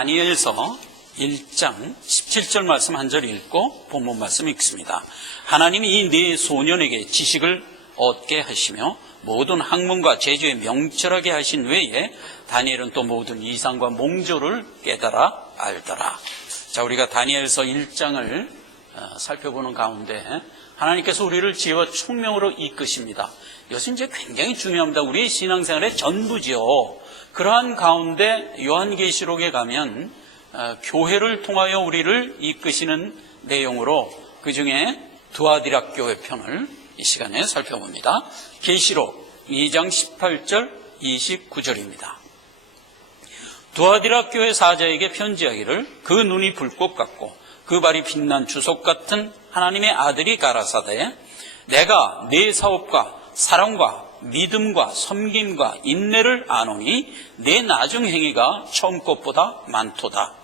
다니엘서 1장 17절 말씀 한 절 읽고 본문 말씀 읽습니다. 하나님이 이 네 소년에게 지식을 얻게 하시며 모든 학문과 제주에 명철하게 하신 외에 다니엘은 또 모든 이상과 몽조를 깨달아 알더라. 자, 우리가 다니엘서 1장을 살펴보는 가운데 하나님께서 우리를 지혜와 총명으로 이끄십니다. 이것은 이제 굉장히 중요합니다. 우리의 신앙생활의 전부지요. 그러한 가운데 요한계시록에 가면 교회를 통하여 우리를 이끄시는 내용으로 그중에 두아디라 교회 편을 이 시간에 살펴봅니다. 계시록 2장 18절 29절입니다. 두아디라 교회 사자에게 편지하기를 그 눈이 불꽃 같고 그 발이 빛난 주석 같은 하나님의 아들이 가라사대 내가 네 사업과 사랑과 믿음과 섬김과 인내를 아노니 내 나중 행위가 처음 것보다 많도다.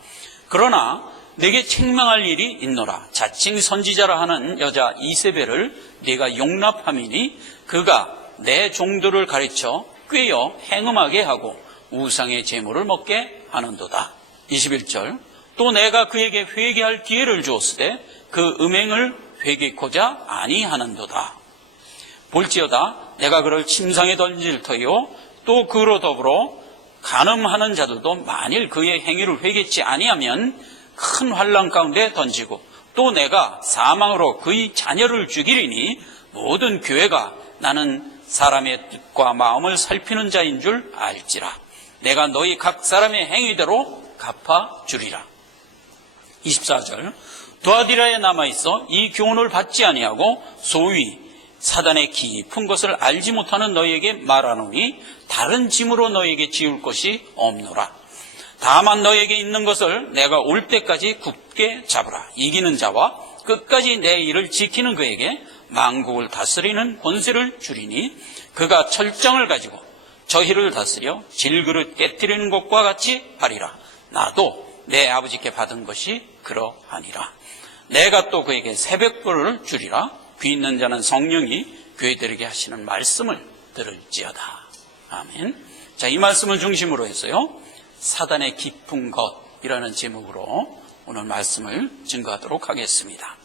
그러나 내게 책망할 일이 있노라. 자칭 선지자라 하는 여자 이세벨을 네가 용납함이니 그가 내 종들을 가르쳐 꾀어 행음하게 하고 우상의 제물을 먹게 하는도다. 21절 또 내가 그에게 회개할 기회를 주었으되 그 음행을 회개코자 아니하는도다. 볼지어다 내가 그를 침상에 던질 터이요 또 그로 더불어 간음하는 자들도 만일 그의 행위를 회개치 아니하면 큰 환난 가운데 던지고 또 내가 사망으로 그의 자녀를 죽이리니 모든 교회가 나는 사람의 뜻과 마음을 살피는 자인 줄 알지라. 내가 너희 각 사람의 행위대로 갚아주리라. 24절 두아디라에 남아있어 이 교훈을 받지 아니하고 소위 사단의 깊은 것을 알지 못하는 너희에게 말하노니 다른 짐으로 너희에게 지울 것이 없노라. 다만 너희에게 있는 것을 내가 올 때까지 굳게 잡으라. 이기는 자와 끝까지 내 일을 지키는 그에게 만국을 다스리는 권세를 주리니 그가 철정을 가지고 저희를 다스려 질그릇 깨뜨리는 것과 같이 하리라. 나도 내 아버지께 받은 것이 그러하니라. 내가 또 그에게 새벽벌을 주리라. 귀 있는 자는 성령이 교회들에게 하시는 말씀을 들을지어다. 아멘. 자, 이 말씀을 중심으로 해서요 사단의 깊은 것이라는 제목으로 오늘 말씀을 증거하도록 하겠습니다.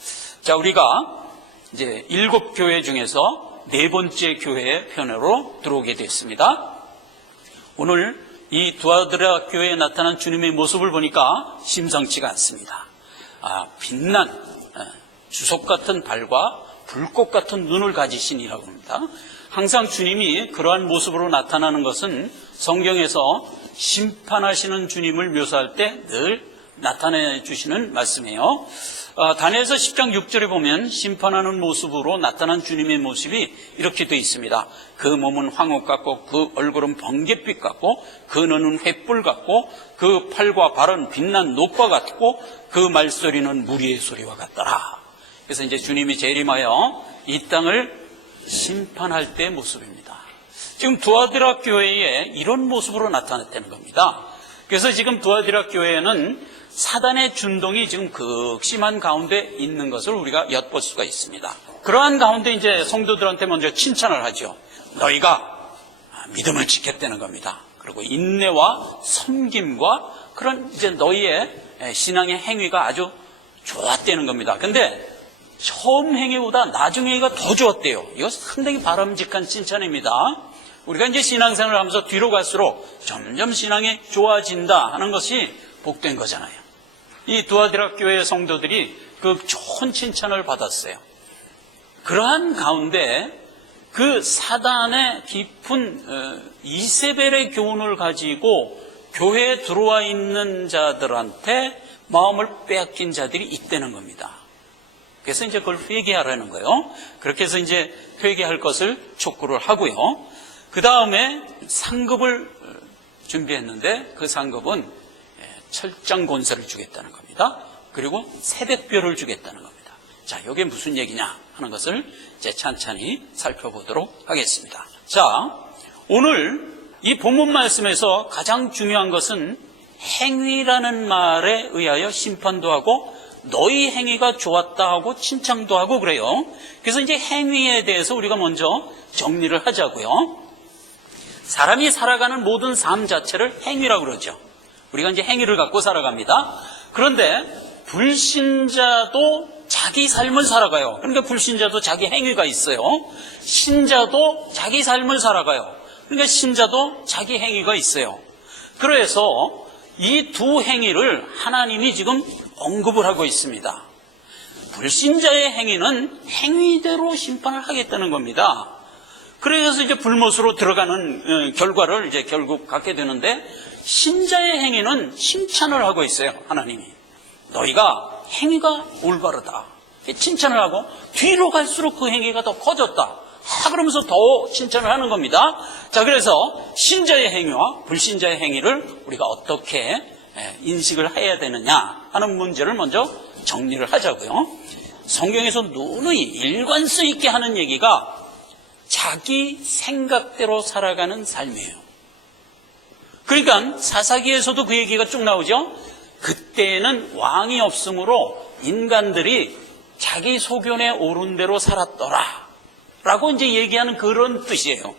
자, 우리가 이제 7교회 중에서 4번째 교회의 편으로 들어오게 됐습니다. 오늘 이 두아디라 교회에 나타난 주님의 모습을 보니까 심상치가 않습니다. 빛난 주석 같은 발과 불꽃 같은 눈을 가지신이라고 합니다. 항상 주님이 그러한 모습으로 나타나는 것은 성경에서 심판하시는 주님을 묘사할 때 늘 나타내 주시는 말씀이에요. 다니엘서 10장 6절에 보면 심판하는 모습으로 나타난 주님의 모습이 이렇게 되어 있습니다. 그 몸은 황옥 같고 그 얼굴은 번갯빛 같고 그 눈은 횃불 같고 그 팔과 발은 빛난 녹과 같고 그 말소리는 무리의 소리와 같더라. 그래서 이제 주님이 재림하여 이 땅을 심판할 때의 모습입니다. 지금 두아디라 교회에 이런 모습으로 나타났다는 겁니다. 그래서 지금 두아디라 교회에는 사단의 준동이 지금 극심한 가운데 있는 것을 우리가 엿볼 수가 있습니다. 그러한 가운데 이제 성도들한테 먼저 칭찬을 하죠. 너희가 믿음을 지켰다는 겁니다. 그리고 인내와 섬김과 그런 이제 너희의 신앙의 행위가 아주 좋았다는 겁니다. 근데 처음 행위보다 나중 행위가 더 좋았대요. 이거 상당히 바람직한 칭찬입니다. 우리가 이제 신앙생활을 하면서 뒤로 갈수록 점점 신앙이 좋아진다 하는 것이 복된 거잖아요. 이 두아디라 교회 성도들이 그 좋은 칭찬을 받았어요. 그러한 가운데 그 사단의 깊은 이세벨의 교훈을 가지고 교회에 들어와 있는 자들한테 마음을 빼앗긴 자들이 있다는 겁니다. 그래서 이제 그걸 회개하라는 거예요. 그렇게 해서 이제 회개할 것을 촉구를 하고요. 그 다음에 상급을 준비했는데 그 상급은 철장 권세를 주겠다는 겁니다. 그리고 새벽별을 주겠다는 겁니다. 자, 이게 무슨 얘기냐 하는 것을 이제 찬찬히 살펴보도록 하겠습니다. 자, 오늘 이 본문 말씀에서 가장 중요한 것은 행위라는 말에 의하여 심판도 하고 너희 행위가 좋았다 하고 칭찬도 하고 그래요. 그래서 이제 행위에 대해서 우리가 먼저 정리를 하자고요. 사람이 살아가는 모든 삶 자체를 행위라고 그러죠. 우리가 이제 행위를 갖고 살아갑니다. 그런데 불신자도 자기 삶을 살아가요. 그러니까 불신자도 자기 행위가 있어요. 신자도 자기 삶을 살아가요. 그러니까 신자도 자기 행위가 있어요. 그래서 이 두 행위를 하나님이 지금 언급을 하고 있습니다. 불신자의 행위는 행위대로 심판을 하겠다는 겁니다. 그래서 이제 불못으로 들어가는 결과를 이제 결국 갖게 되는데, 신자의 행위는 칭찬을 하고 있어요. 하나님이 너희가 행위가 올바르다 칭찬을 하고, 뒤로 갈수록 그 행위가 더 커졌다 그러면서 더 칭찬을 하는 겁니다. 자, 그래서 신자의 행위와 불신자의 행위를 우리가 어떻게 인식을 해야 되느냐 하는 문제를 먼저 정리를 하자고요. 성경에서 누누이 일관성 있게 하는 얘기가 자기 생각대로 살아가는 삶이에요. 그러니까 사사기에서도 그 얘기가 쭉 나오죠. 그때는 왕이 없으므로 인간들이 자기 소견에 오른 대로 살았더라 라고 이제 얘기하는 그런 뜻이에요.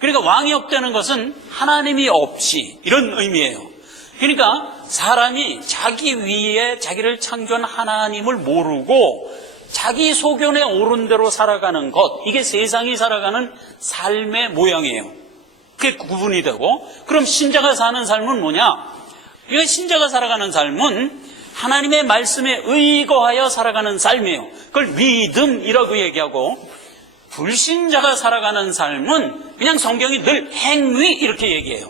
그러니까 왕이 없다는 것은 하나님이 없이 이런 의미예요. 그러니까 사람이 자기 위에 자기를 창조한 하나님을 모르고 자기 소견에 오른 대로 살아가는 것, 이게 세상이 살아가는 삶의 모양이에요. 그게 구분이 되고, 그럼 신자가 사는 삶은 뭐냐? 이거 신자가 살아가는 삶은 하나님의 말씀에 의거하여 살아가는 삶이에요. 그걸 믿음이라고 얘기하고, 불신자가 살아가는 삶은 그냥 성경이 늘 행위 이렇게 얘기해요.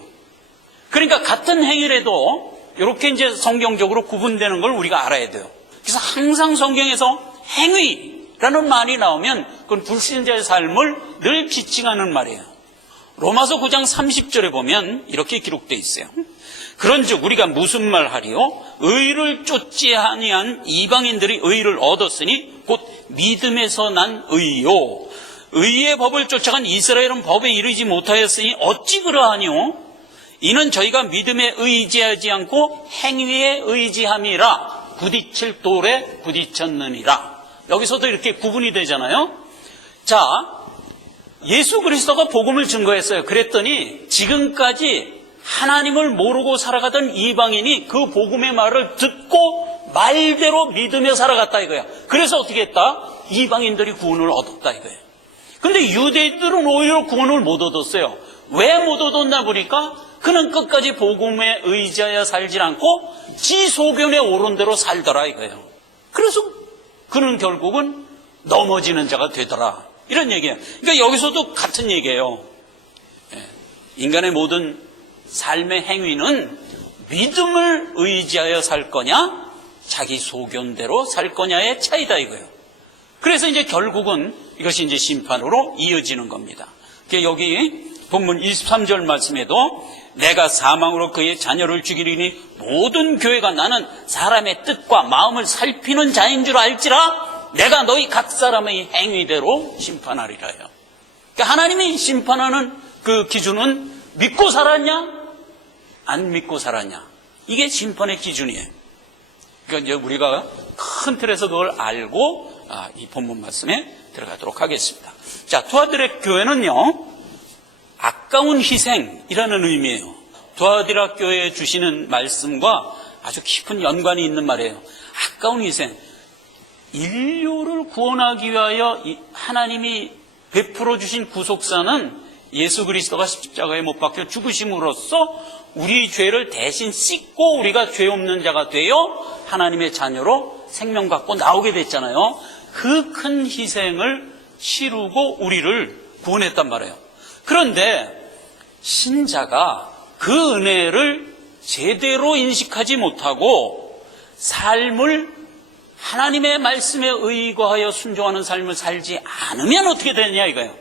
그러니까 같은 행위라도 이렇게 이제 성경적으로 구분되는 걸 우리가 알아야 돼요. 그래서 항상 성경에서 행위라는 말이 나오면 그건 불신자의 삶을 늘 지칭하는 말이에요. 로마서 9장 30절에 보면 이렇게 기록되어 있어요. 그런즉 우리가 무슨 말 하리요? 의를 쫓지 아니한 이방인들이 의를 얻었으니 곧 믿음에서 난 의요. 의의 법을 쫓아간 이스라엘은 법에 이르지 못하였으니 어찌 그러하뇨? 이는 저희가 믿음에 의지하지 않고 행위에 의지함이라 부딪힐 돌에 부딪혔느니라. 여기서도 이렇게 구분이 되잖아요. 자, 예수 그리스도가 복음을 증거했어요. 그랬더니 지금까지 하나님을 모르고 살아가던 이방인이 그 복음의 말을 듣고 말대로 믿으며 살아갔다 이거야. 그래서 어떻게 했다? 이방인들이 구원을 얻었다 이거예요. 근데 유대인들은 오히려 구원을 못 얻었어요. 왜 못 얻었나 보니까 그는 끝까지 복음에 의지하여 살질 않고 지 소견에 오른 대로 살더라 이거예요. 그래서 그는 결국은 넘어지는 자가 되더라 이런 얘기예요. 그러니까 여기서도 같은 얘기예요. 인간의 모든 삶의 행위는 믿음을 의지하여 살 거냐 자기 소견대로 살 거냐의 차이다 이거예요. 그래서 이제 결국은 이것이 이제 심판으로 이어지는 겁니다. 여기 본문 23절 말씀에도 내가 사망으로 그의 자녀를 죽이리니 모든 교회가 나는 사람의 뜻과 마음을 살피는 자인 줄 알지라 내가 너희 각 사람의 행위대로 심판하리라요. 그러니까 하나님이 심판하는 그 기준은 믿고 살았냐 안 믿고 살았냐 이게 심판의 기준이에요. 그러니까 이제 우리가 큰 틀에서 그걸 알고 이 본문 말씀에 들어가도록 하겠습니다. 자, 두아디라 교회는요 아까운 희생이라는 의미예요. 두아디라 교회에 주시는 말씀과 아주 깊은 연관이 있는 말이에요. 아까운 희생, 인류를 구원하기 위하여 하나님이 베풀어 주신 구속사는 예수 그리스도가 십자가에 못 박혀 죽으심으로써 우리 죄를 대신 씻고 우리가 죄 없는 자가 되어 하나님의 자녀로 생명 갖고 나오게 됐잖아요. 그 큰 희생을 치르고 우리를 구원했단 말이에요. 그런데 신자가 그 은혜를 제대로 인식하지 못하고 삶을 하나님의 말씀에 의거하여 순종하는 삶을 살지 않으면 어떻게 되느냐 이거예요.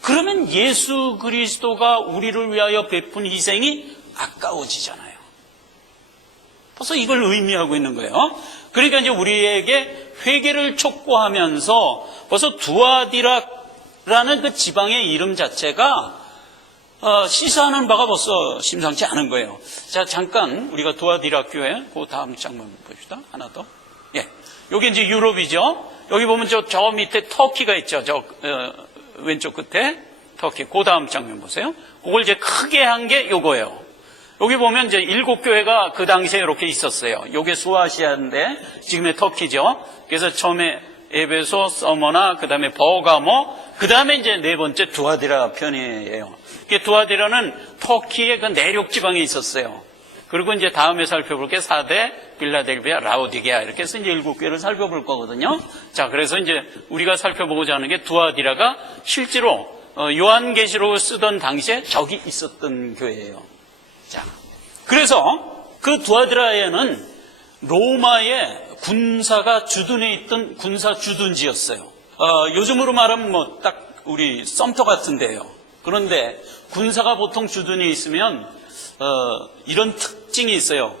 그러면 예수 그리스도가 우리를 위하여 베푼 희생이 아까워지잖아요. 벌써 이걸 의미하고 있는 거예요. 그러니까 이제 우리에게 회개를 촉구하면서 벌써 두아디라라는 그 지방의 이름 자체가 시사하는 바가 벌써 심상치 않은 거예요. 자, 잠깐 우리가 두아디라 교회 그 다음 장면 봅시다. 하나 더. 예, 여기 이제 유럽이죠. 여기 보면 저 밑에 터키가 있죠. 왼쪽 끝에 터키. 그 다음 장면 보세요. 그걸 이제 크게 한 게 요거예요. 여기 보면 이제 7교회가 그 당시에 이렇게 있었어요. 요게 수아시아인데 지금의 터키죠. 그래서 처음에 에베소, 서머나, 그 다음에 버가모, 그 다음에 이제 네 번째 두아디라 편이에요. 두아디라는 터키의 그 내륙 지방에 있었어요. 그리고 이제 다음에 살펴볼 게 사대, 빌라델비아, 라오디게아 이렇게 해서 이제 7교회를 살펴볼 거거든요. 자, 그래서 이제 우리가 살펴보고자 하는 게 두아디라가 실제로 요한계시록을 쓰던 당시에 적이 있었던 교회예요. 자, 그래서 그 두아디라에는 로마의 군사가 주둔해 있던 군사 주둔지였어요. 요즘으로 말하면 뭐 딱 우리 썸터 같은 데요. 그런데 군사가 보통 주둔해 있으면 이런 특징이 있어요.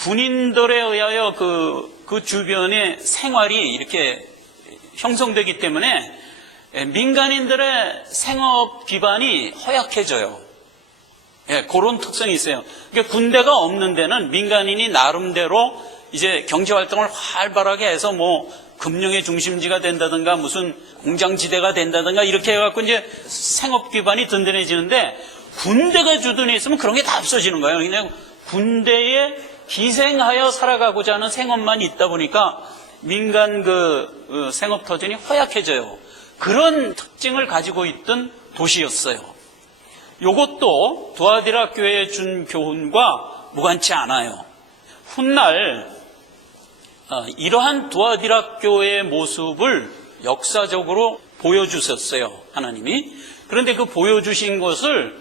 군인들에 의하여 그 주변의 생활이 이렇게 형성되기 때문에 민간인들의 생업 기반이 허약해져요. 예, 그런 특성이 있어요. 그러니까 군대가 없는 데는 민간인이 나름대로 이제 경제 활동을 활발하게 해서 뭐 금융의 중심지가 된다든가 무슨 공장지대가 된다든가 이렇게 해갖고 이제 생업 기반이 든든해지는데 군대가 주둔해 있으면 그런 게 다 없어지는 거예요. 그냥 군대에 기생하여 살아가고자 하는 생업만 있다 보니까 민간 생업 터전이 허약해져요. 그런 특징을 가지고 있던 도시였어요. 이것도 두아디라 교회에 준 교훈과 무관치 않아요. 훗날 이러한 두아디라 교회의 모습을 역사적으로 보여주셨어요, 하나님이. 그런데 그 보여주신 것을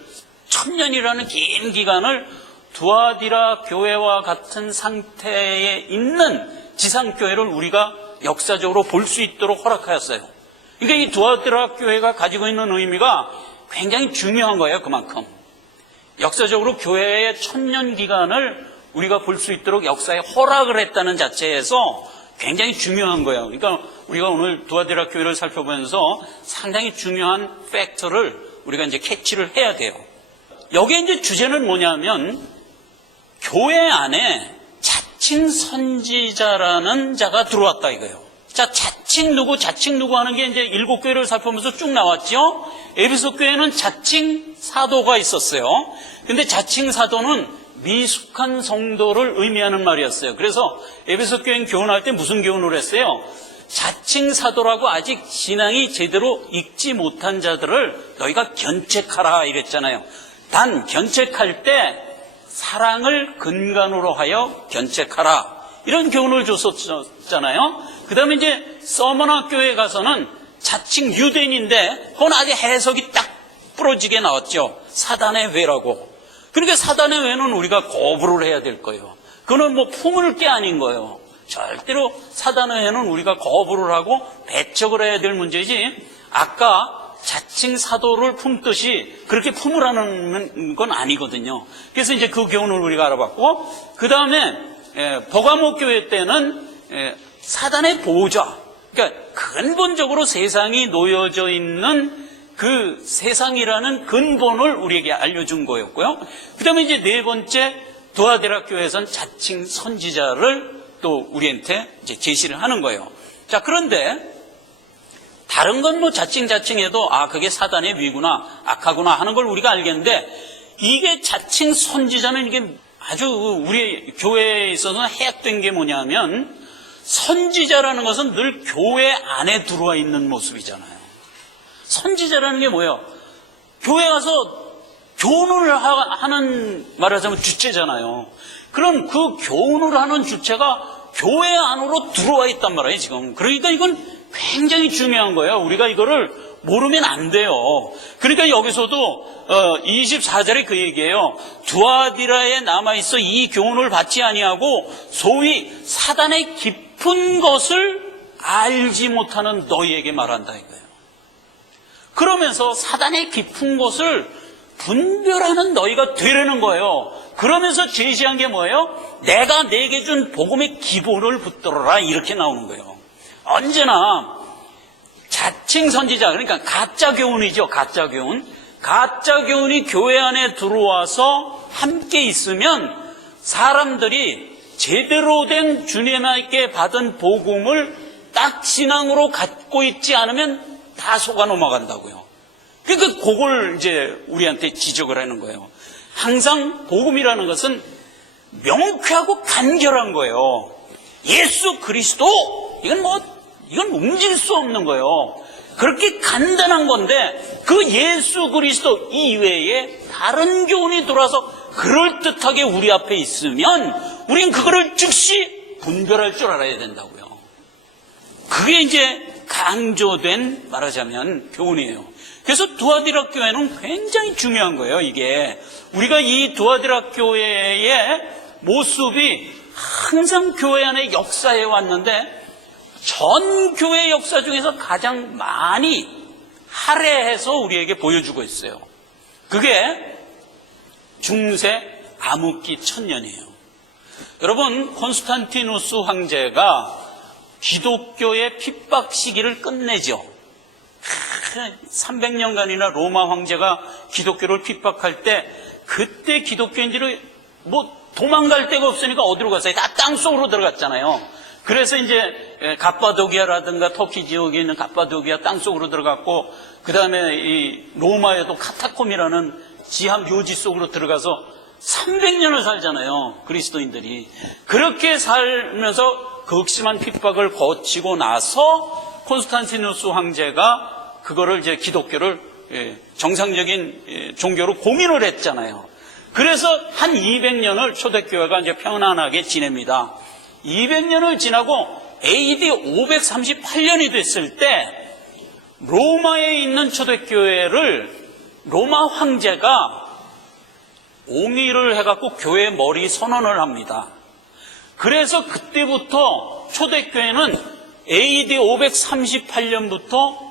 1000년이라는 긴 기간을 두아디라 교회와 같은 상태에 있는 지상교회를 우리가 역사적으로 볼 수 있도록 허락하였어요. 그러니까 이 두아디라 교회가 가지고 있는 의미가 굉장히 중요한 거예요, 그만큼. 역사적으로 교회의 1000년 기간을 우리가 볼 수 있도록 역사에 허락을 했다는 자체에서 굉장히 중요한 거예요. 그러니까 우리가 오늘 두아디라 교회를 살펴보면서 상당히 중요한 팩터를 우리가 이제 캐치를 해야 돼요. 여기에 이제 주제는 뭐냐면 교회 안에 자칭 선지자라는 자가 들어왔다 이거예요. 자, 자칭 누구 하는 게 이제 7교회를 살펴보면서 쭉 나왔죠. 에베소 교회는 자칭 사도가 있었어요. 근데 자칭 사도는 미숙한 성도를 의미하는 말이었어요. 그래서 에베소 교회는 교훈할 때 무슨 교훈을 했어요? 자칭 사도라고 아직 신앙이 제대로 익지 못한 자들을 너희가 견책하라 이랬잖아요. 단 견책할 때 사랑을 근간으로 하여 견책하라 이런 교훈을 줬었잖아요. 그 다음에 이제 서머나 교회에 가서는 자칭 유대인인데 그건 아직 해석이 딱 부러지게 나왔죠. 사단의 회라고. 그러니까 사단의 회는 우리가 거부를 해야 될 거예요. 그거는 뭐 품을 게 아닌 거예요. 절대로 사단의 회는 우리가 거부를 하고 배척을 해야 될 문제지 아까 자칭 사도를 품듯이 그렇게 품으라는 건 아니거든요. 그래서 이제 그 교훈을 우리가 알아봤고, 그 다음에 버가모 교회 때는 사단의 보호자, 그러니까 근본적으로 세상이 놓여져 있는 그 세상이라는 근본을 우리에게 알려준 거였고요. 그 다음에 이제 네 번째 두아디라 교회에서는 자칭 선지자를 또 우리한테 이제 제시를 하는 거예요. 자, 그런데 다른 건 뭐 자칭해도 그게 사단의 위구나 악하구나 하는 걸 우리가 알겠는데 이게 자칭 선지자는 이게 아주 우리 교회에 있어서는 해악된 게 뭐냐면 선지자라는 것은 늘 교회 안에 들어와 있는 모습이잖아요. 선지자라는 게 뭐예요? 교회 가서 교훈을 하는 말하자면 주체잖아요. 그럼 그 교훈을 하는 주체가 교회 안으로 들어와 있단 말이에요, 지금. 그러니까 이건 굉장히 중요한 거예요. 우리가 이거를 모르면 안 돼요. 그러니까 여기서도 24절에 그 얘기예요. 두아디라에 남아있어 이 교훈을 받지 아니하고 소위 사단의 깊은 것을 알지 못하는 너희에게 말한다 이거예요. 그러면서 사단의 깊은 것을 분별하는 너희가 되려는 거예요. 그러면서 제시한 게 뭐예요? 내가 내게 준 복음의 기본을 붙들어라 이렇게 나오는 거예요. 언제나 자칭 선지자, 그러니까 가짜 교훈이죠. 가짜 교훈. 가짜 교훈이 교회 안에 들어와서 함께 있으면 사람들이 제대로 된 주님에게 받은 복음을 딱 신앙으로 갖고 있지 않으면 다 속아 넘어간다고요. 그러니까 그걸 이제 우리한테 지적을 하는 거예요. 항상 복음이라는 것은 명쾌하고 간결한 거예요. 예수 그리스도, 이건 움직일 수 없는 거예요. 그렇게 간단한 건데 그 예수 그리스도 이외에 다른 교훈이 들어와서 그럴듯하게 우리 앞에 있으면 우린 그거를 즉시 분별할 줄 알아야 된다고요. 그게 이제 강조된, 말하자면 교훈이에요. 그래서 두아디라 교회는 굉장히 중요한 거예요. 이게 우리가 이 두아디라 교회의 모습이 항상 교회 안에 역사해 왔는데 전 교회 역사 중에서 가장 많이 할애해서 우리에게 보여주고 있어요. 그게 중세 암흑기 천년이에요. 여러분, 콘스탄티누스 황제가 기독교의 핍박 시기를 끝내죠. 300년간이나 로마 황제가 기독교를 핍박할 때 그때 기독교인들이 도망갈 데가 없으니까 어디로 갔어요? 다 땅속으로 들어갔잖아요. 그래서 이제 갑바도기아라든가 터키 지역에 있는 갑바도기아 땅속으로 들어갔고, 그 다음에 이 로마에도 카타콤이라는 지하 묘지 속으로 들어가서 300년을 살잖아요. 그리스도인들이. 그렇게 살면서 극심한 핍박을 거치고 나서 콘스탄티누스 황제가 그거를 이제 기독교를 정상적인 종교로 공인을 했잖아요. 그래서 한 200년을 초대교회가 이제 평안하게 지냅니다. 200년을 지나고 AD 538년이 됐을 때 로마에 있는 초대교회를 로마 황제가 옹의를 해갖고 교회 머리 선언을 합니다. 그래서 그때부터 초대교회는 AD 538년부터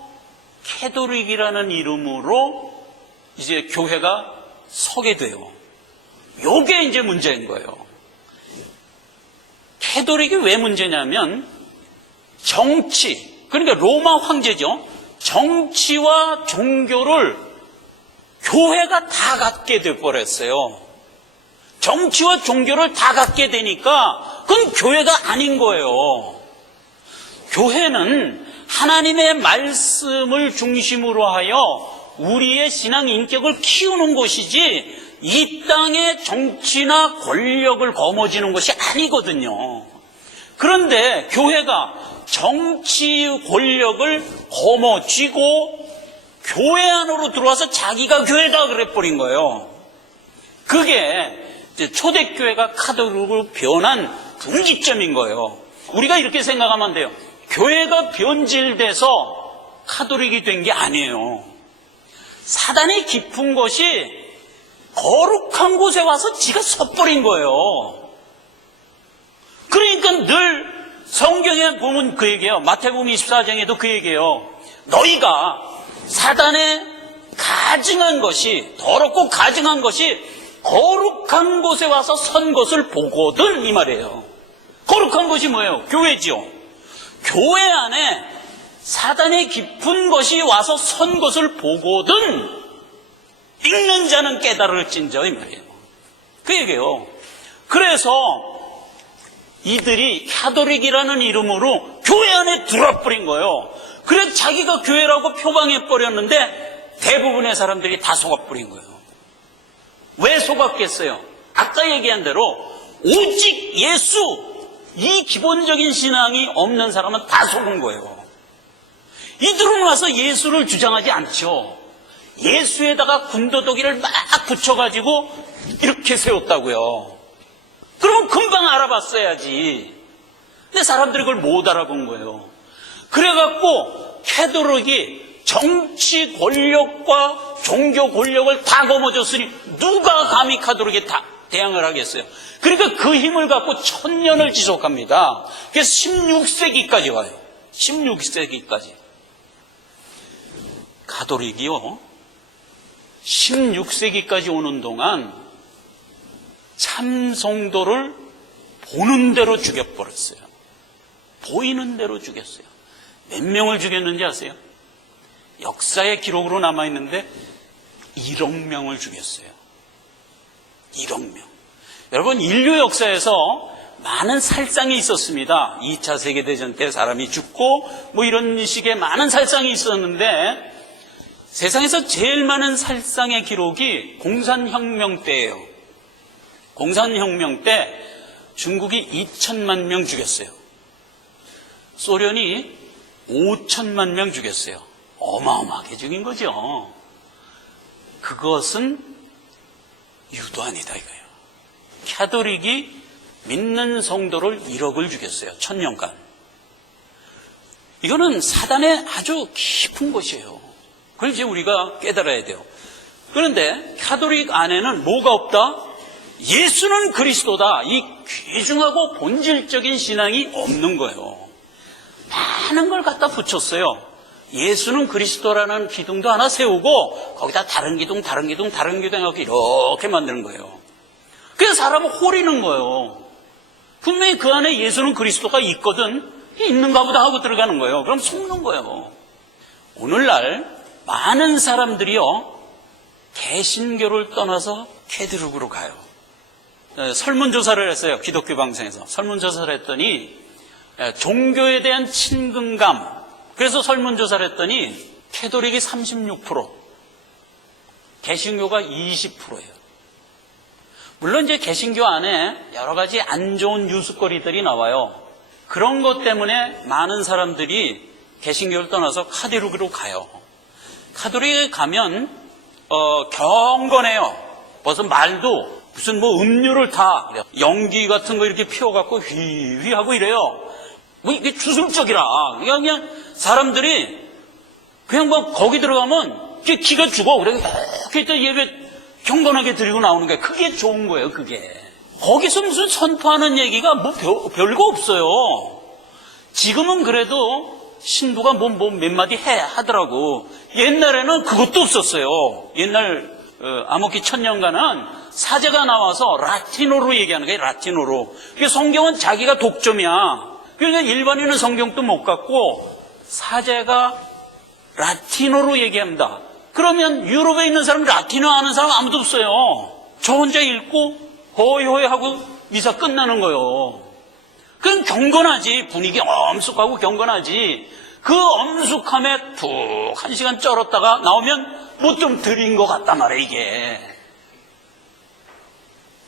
캐도릭이라는 이름으로 이제 교회가 서게 돼요. 요게 이제 문제인 거예요. 캐도릭이 왜 문제냐면 정치, 그러니까 로마 황제죠. 정치와 종교를 교회가 다 갖게 돼버렸어요. 정치와 종교를 다 갖게 되니까 그건 교회가 아닌 거예요. 교회는 하나님의 말씀을 중심으로 하여 우리의 신앙 인격을 키우는 곳이지 이 땅의 정치나 권력을 거머쥐는 것이 아니거든요. 그런데 교회가 정치 권력을 거머쥐고 교회 안으로 들어와서 자기가 교회다 그래버린 거예요. 그게 이제 초대교회가 카톨릭으로 변한 분기점인 거예요. 우리가 이렇게 생각하면 돼요. 교회가 변질돼서 카톨릭이 된 게 아니에요. 사단이 깊은 것이 거룩한 곳에 와서 지가 섰버린 거예요. 그러니까 늘 성경에 보면 그 얘기예요. 마태복음 24장에도 그 얘기예요. 너희가 사단의 가증한 것이, 더럽고 가증한 것이 거룩한 곳에 와서 선 것을 보거든, 이 말이에요. 거룩한 것이 뭐예요? 교회지요. 교회 안에 사단의 깊은 것이 와서 선 것을 보거든 읽는 자는 깨달을진저, 이 말이에요. 그 얘기예요. 그래서 이들이 카톨릭이라는 이름으로 교회 안에 들어버린 거예요. 그래서 자기가 교회라고 표방해버렸는데 대부분의 사람들이 다 속아버린 거예요. 왜 속았겠어요? 아까 얘기한 대로 오직 예수, 이 기본적인 신앙이 없는 사람은 다 속은 거예요. 이들은 와서 예수를 주장하지 않죠. 예수에다가 군더더기를 막 붙여가지고 이렇게 세웠다고요. 그러면 금방 알아봤어야지. 근데 사람들이 그걸 못 알아본 거예요. 그래갖고 캐톨릭이 정치 권력과 종교 권력을 다 거머쥐었으니 누가 감히 카톨릭에 대항을 하겠어요. 그러니까 그 힘을 갖고 1000년을 지속합니다. 그래서 16세기까지 와요. 16세기까지. 가톨릭이요, 16세기까지 오는 동안 참성도를 보는 대로 죽여버렸어요. 보이는 대로 죽였어요. 몇 명을 죽였는지 아세요? 역사의 기록으로 남아있는데 1억 명을 죽였어요. 1억 명. 여러분, 인류 역사에서 많은 살상이 있었습니다. 2차 세계대전 때 사람이 죽고 뭐 이런 식의 많은 살상이 있었는데 세상에서 제일 많은 살상의 기록이 공산혁명 때예요. 공산혁명 때 중국이 2천만 명 죽였어요. 소련이 5천만 명 죽였어요. 어마어마하게 죽인 거죠. 그것은 유도 아니다 이거예요. 카톨릭이 믿는 성도를 1억을 죽였어요. 1000년간. 이거는 사단의 아주 깊은 곳이에요. 그걸 이제 우리가 깨달아야 돼요. 그런데 카톨릭 안에는 뭐가 없다? 예수는 그리스도다. 이 귀중하고 본질적인 신앙이 없는 거예요. 많은 걸 갖다 붙였어요. 예수는 그리스도라는 기둥도 하나 세우고 거기다 다른 기둥 해갖고 이렇게 만드는 거예요. 그래서 사람을 호리는 거예요. 분명히 그 안에 예수는 그리스도가 있거든. 있는가 보다 하고 들어가는 거예요. 그럼 속는 거예요. 오늘날 많은 사람들이요, 개신교를 떠나서 캐드룩으로 가요. 설문조사를 했어요. 기독교 방송에서 설문조사를 했더니 종교에 대한 친근감, 그래서 설문조사를 했더니 캐톨릭이 36%, 개신교가 20%예요. 물론 이제 개신교 안에 여러 가지 안 좋은 뉴스거리들이 나와요. 그런 것 때문에 많은 사람들이 개신교를 떠나서 카톨릭으로 가요. 카톨릭에 가면 경건해요. 무슨 말도 무슨 뭐 음료를 다 연기 같은 거 이렇게 피워갖고 휘휘 하고 이래요. 뭐 이게 주술적이라 그냥 사람들이 그냥 뭐 거기 들어가면 기가 죽어. 그래 이렇게 또 예배 경건하게 드리고 나오는 거예요. 그게 좋은 거예요. 그게 거기서 무슨 선포하는 얘기가 뭐 별거 없어요. 지금은 그래도 신부가 몇 마디 하더라고. 옛날에는 그것도 없었어요. 옛날 암흑기 1000년간은 사제가 나와서 라틴어로 얘기하는 거예요. 라틴어로. 성경은 자기가 독점이야. 그러니까 일반인은 성경도 못 갖고 사제가 라틴어로 얘기합니다. 그러면 유럽에 있는 사람 라틴어 아는 사람 아무도 없어요. 저 혼자 읽고 호이호이 하고 미사 끝나는 거예요. 그건 경건하지. 분위기 엄숙하고 경건하지. 그 엄숙함에 툭 1시간 쩔었다가 나오면 뭐 좀 드린 것 같단 말이에요. 이게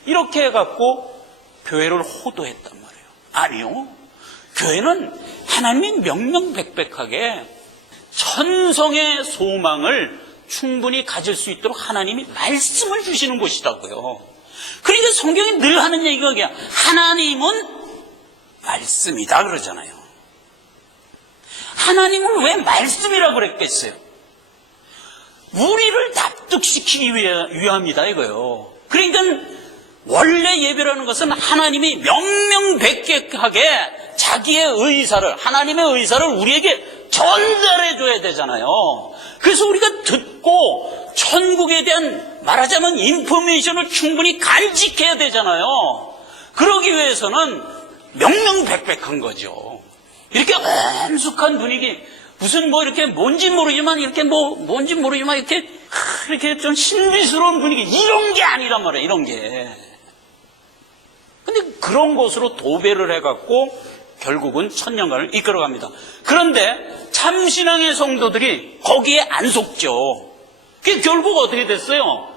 이렇게 해갖고 교회를 호도했단 말이에요. 아니요, 교회는 하나님이 명명백백하게 천성의 소망을 충분히 가질 수 있도록 하나님이 말씀을 주시는 곳이라고요. 그러니까 성경이 늘 하는 얘기가 그냥 하나님은 말씀이다 그러잖아요. 하나님은 왜 말씀이라고 그랬겠어요? 우리를 납득시키기 위함이다 이거요. 그러니까 원래 예배라는 것은 하나님이 명명백백하게 자기의 의사를, 하나님의 의사를 우리에게 전달해 줘야 되잖아요. 그래서 우리가 듣고 천국에 대한 말하자면 인포메이션을 충분히 간직해야 되잖아요. 그러기 위해서는 명명백백한 거죠. 이렇게 엄숙한 분위기, 무슨 뭐 이렇게 뭔지 모르지만 이렇게 이렇게 좀 신비스러운 분위기, 이런 게 아니란 말이에요. 이런 게. 근데 그런 곳으로 도배를 해갖고 결국은 1000년간을 이끌어갑니다. 그런데 참신앙의 성도들이 거기에 안 속죠. 그게 결국 어떻게 됐어요?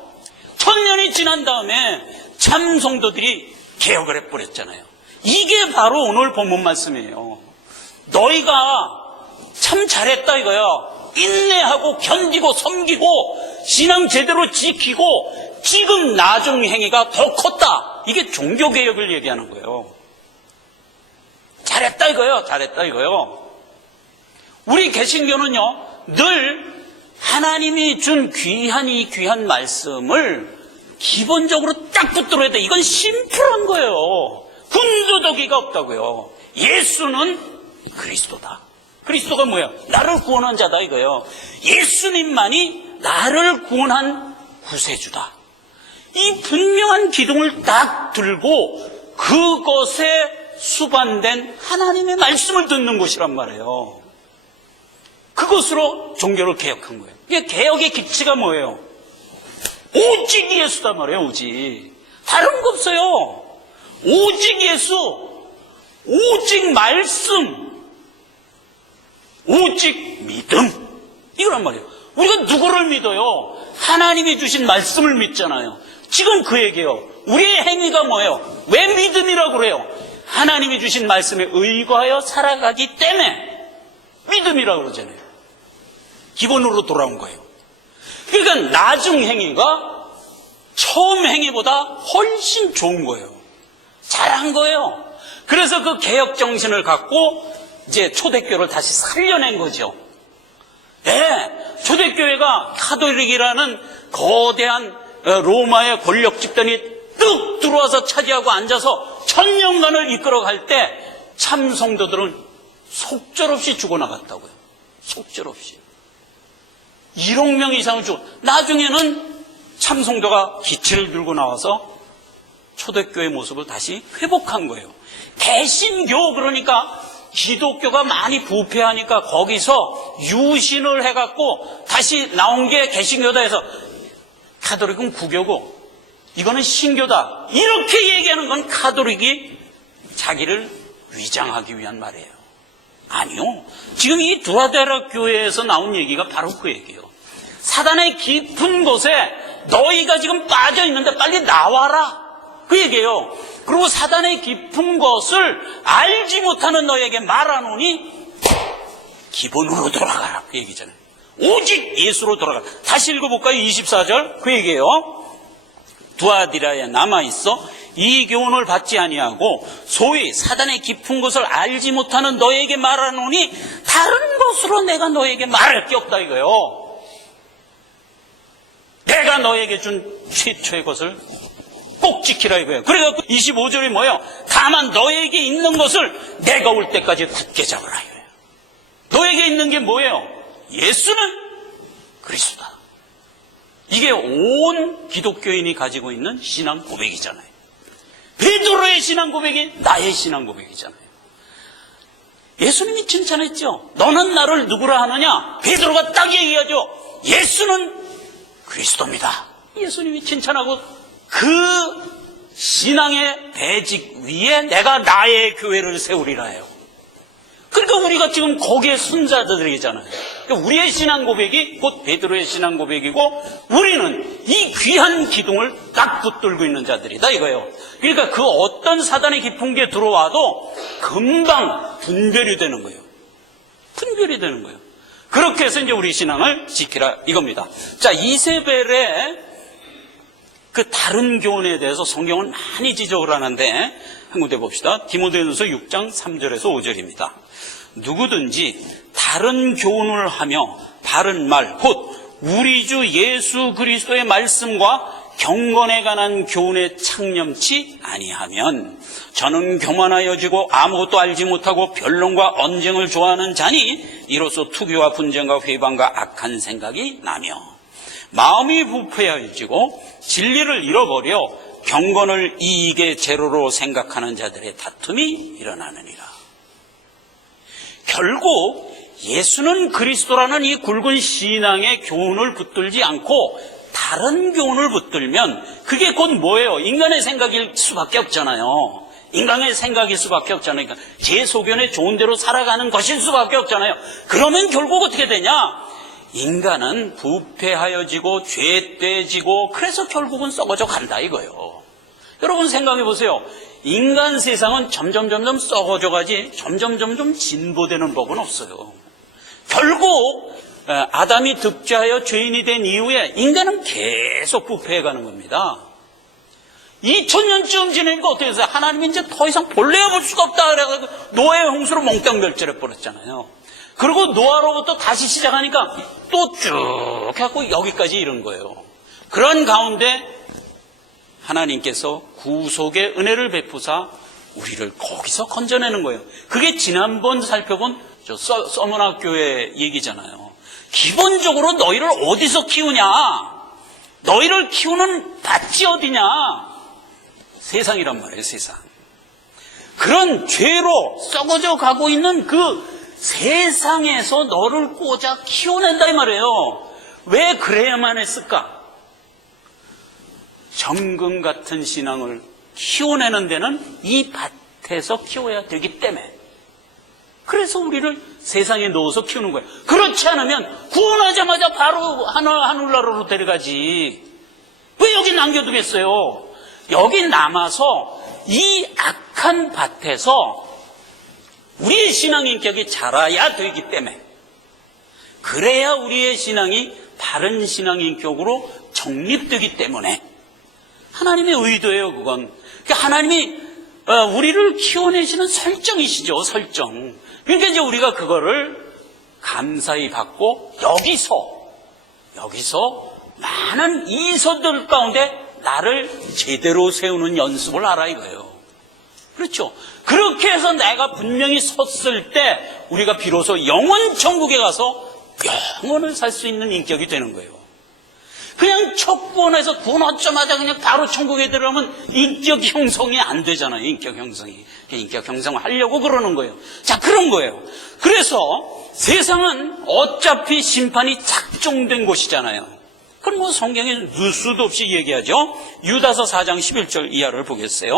1000년이 지난 다음에 참 성도들이 개혁을 해버렸잖아요. 이게 바로 오늘 본문 말씀이에요. 너희가 참 잘했다 이거야. 인내하고 견디고 섬기고 신앙 제대로 지키고 지금 나중 행위가 더 컸다. 이게 종교개혁을 얘기하는 거예요. 잘했다 이거요. 잘했다 이거요. 우리 개신교는요, 늘 하나님이 준 귀한 말씀을 기본적으로 딱 붙들어야 돼. 이건 심플한 거예요. 군더더기가 없다고요. 예수는 그리스도다. 그리스도가 뭐야? 나를 구원한 자다 이거예요. 예수님만이 나를 구원한 구세주다. 이 분명한 기둥을 딱 들고 그것에 수반된 하나님의 말씀을 듣는 곳이란 말이에요. 그것으로 종교를 개혁한 거예요. 이게 개혁의 기치가 뭐예요? 오직 예수단 말이에요. 오직. 다른 거 없어요. 오직 예수, 오직 말씀, 오직 믿음, 이거란 말이에요. 우리가 누구를 믿어요? 하나님이 주신 말씀을 믿잖아요. 지금 그 얘기예요. 우리의 행위가 뭐예요? 왜 믿음이라고 그래요? 하나님이 주신 말씀에 의거하여 살아가기 때문에 믿음이라고 그러잖아요. 기본으로 돌아온 거예요. 그러니까 나중 행위가 처음 행위보다 훨씬 좋은 거예요. 잘한 거예요. 그래서 그 개혁 정신을 갖고 이제 초대교회를 다시 살려낸 거죠. 네, 초대교회가 카톨릭이라는 거대한 로마의 권력 집단이 뚝 들어와서 차지하고 앉아서 천년간을 이끌어갈 때 참 성도들은 속절없이 죽어나갔다고요. 속절없이. 1억 명 이상을 죽어. 나중에는 참 성도가 기체를 들고 나와서 초대교회 모습을 다시 회복한 거예요. 개신교, 그러니까 기독교가 많이 부패하니까 거기서 유신을 해갖고 다시 나온 게 개신교다 해서 카톨릭은 구교고 이거는 신교다, 이렇게 얘기하는 건 카톨릭이 자기를 위장하기 위한 말이에요. 아니요. 지금 이 두아데라 교회에서 나온 얘기가 바로 그 얘기예요. 사단의 깊은 곳에 너희가 지금 빠져 있는데 빨리 나와라, 그 얘기예요. 그리고 사단의 깊은 것을 알지 못하는 너에게 말하노니 기본으로 돌아가라, 그 얘기잖아요. 오직 예수로 돌아가라. 다시 읽어볼까요? 24절 그 얘기예요. 두아디라에 남아있어 이 교훈을 받지 아니하고 소위 사단의 깊은 것을 알지 못하는 너에게 말하노니 다른 것으로 내가 너에게 말할 게 없다, 이거예요. 내가 너에게 준 최초의 것을 꼭 지키라, 이거예요. 그래서 25절이 뭐예요? 다만 너에게 있는 것을 내가 올 때까지 굳게 잡으라, 이거예요. 너에게 있는 게 뭐예요? 예수는 그리스도다. 이게 온 기독교인이 가지고 있는 신앙 고백이잖아요. 베드로의 신앙 고백이 나의 신앙 고백이잖아요. 예수님이 칭찬했죠. 너는 나를 누구라 하느냐? 베드로가 딱 얘기하죠. 예수는 그리스도입니다. 예수님이 칭찬하고 그 신앙의 배직 위에 내가 나의 교회를 세우리라 해요. 그러니까 우리가 지금 거기에 순자들이잖아요. 그러니까 우리의 신앙 고백이 곧 베드로의 신앙 고백이고 우리는 이 귀한 기둥을 딱 붙들고 있는 자들이다, 이거예요. 그러니까 그 어떤 사단의 깊은 게 들어와도 금방 분별이 되는 거예요. 분별이 되는 거예요. 그렇게 해서 이제 우리 신앙을 지키라, 이겁니다. 자, 이세벨의 그 다른 교훈에 대해서 성경은 많이 지적을 하는데 한 군데 봅시다. 디모데전서 6장 3절에서 5절입니다. 누구든지 다른 교훈을 하며 바른 말, 곧 우리 주 예수 그리스도의 말씀과 경건에 관한 교훈에 창념치 아니하면 저는 교만하여지고 아무것도 알지 못하고 변론과 언쟁을 좋아하는 자니 이로써 투기와 분쟁과 회방과 악한 생각이 나며 마음이 부패하여지고 진리를 잃어버려 경건을 이익의 재료로 생각하는 자들의 다툼이 일어나느니라. 결국 예수는 그리스도라는 이 굵은 신앙의 교훈을 붙들지 않고 다른 교훈을 붙들면 그게 곧 뭐예요? 인간의 생각일 수밖에 없잖아요. 인간의 생각일 수밖에 없잖아요. 그러니까 제 소견에 좋은 대로 살아가는 것일 수밖에 없잖아요. 그러면 결국 어떻게 되냐? 인간은 부패하여지고 죄돼지고 그래서 결국은 썩어져 간다, 이거예요. 여러분 생각해 보세요. 인간 세상은 점점 썩어져 가지 점점 진보되는 법은 없어요. 결국 아담이 득죄하여 죄인이 된 이후에 인간은 계속 부패해가는 겁니다. 2000년쯤 지나니까 어떻게 됐어요? 하나님이 이제 더 이상 본래야 볼 수가 없다 그래가지고 노아의 홍수로 몽땅 멸절해 버렸잖아요. 그리고 노아로부터 다시 시작하니까 또 쭉 해갖고 여기까지 이른 거예요. 그런 가운데 하나님께서 구속의 은혜를 베푸사 우리를 거기서 건져내는 거예요. 그게 지난번 살펴본 저 서문학교의 얘기잖아요. 기본적으로 너희를 어디서 키우냐? 너희를 키우는 밭이 어디냐? 세상이란 말이에요, 세상. 그런 죄로 썩어져 가고 있는 그 세상에서 너를 꽂아 키워낸다, 이 말이에요. 왜 그래야만 했을까? 정금 같은 신앙을 키워내는 데는 이 밭에서 키워야 되기 때문에 그래서 우리를 세상에 넣어서 키우는 거예요. 그렇지 않으면 구원하자마자 바로 하늘나라로 데려가지. 왜 여기 남겨두겠어요? 여기 남아서 이 악한 밭에서 우리의 신앙 인격이 자라야 되기 때문에, 그래야 우리의 신앙이 바른 신앙 인격으로 정립되기 때문에 하나님의 의도예요. 그건 그러니까 하나님이 우리를 키워내시는 설정이시죠. 설정. 그러니까 이제 우리가 그거를 감사히 받고 여기서 많은 이서들 가운데 나를 제대로 세우는 연습을 하라 이거예요. 그렇죠. 그렇게 해서 내가 분명히 섰을 때 우리가 비로소 영원 천국에 가서 영원을 살 수 있는 인격이 되는 거예요. 그냥 첫 구원해서 구원 얻자마자 그냥 바로 천국에 들어가면 인격 형성이 안 되잖아요. 인격 형성이. 인격 형성을 하려고 그러는 거예요. 자, 그런 거예요. 그래서 세상은 어차피 심판이 작정된 곳이잖아요. 그럼 뭐 성경에 넣을 수도 없이 얘기하죠. 유다서 4장 11절 이하를 보겠어요.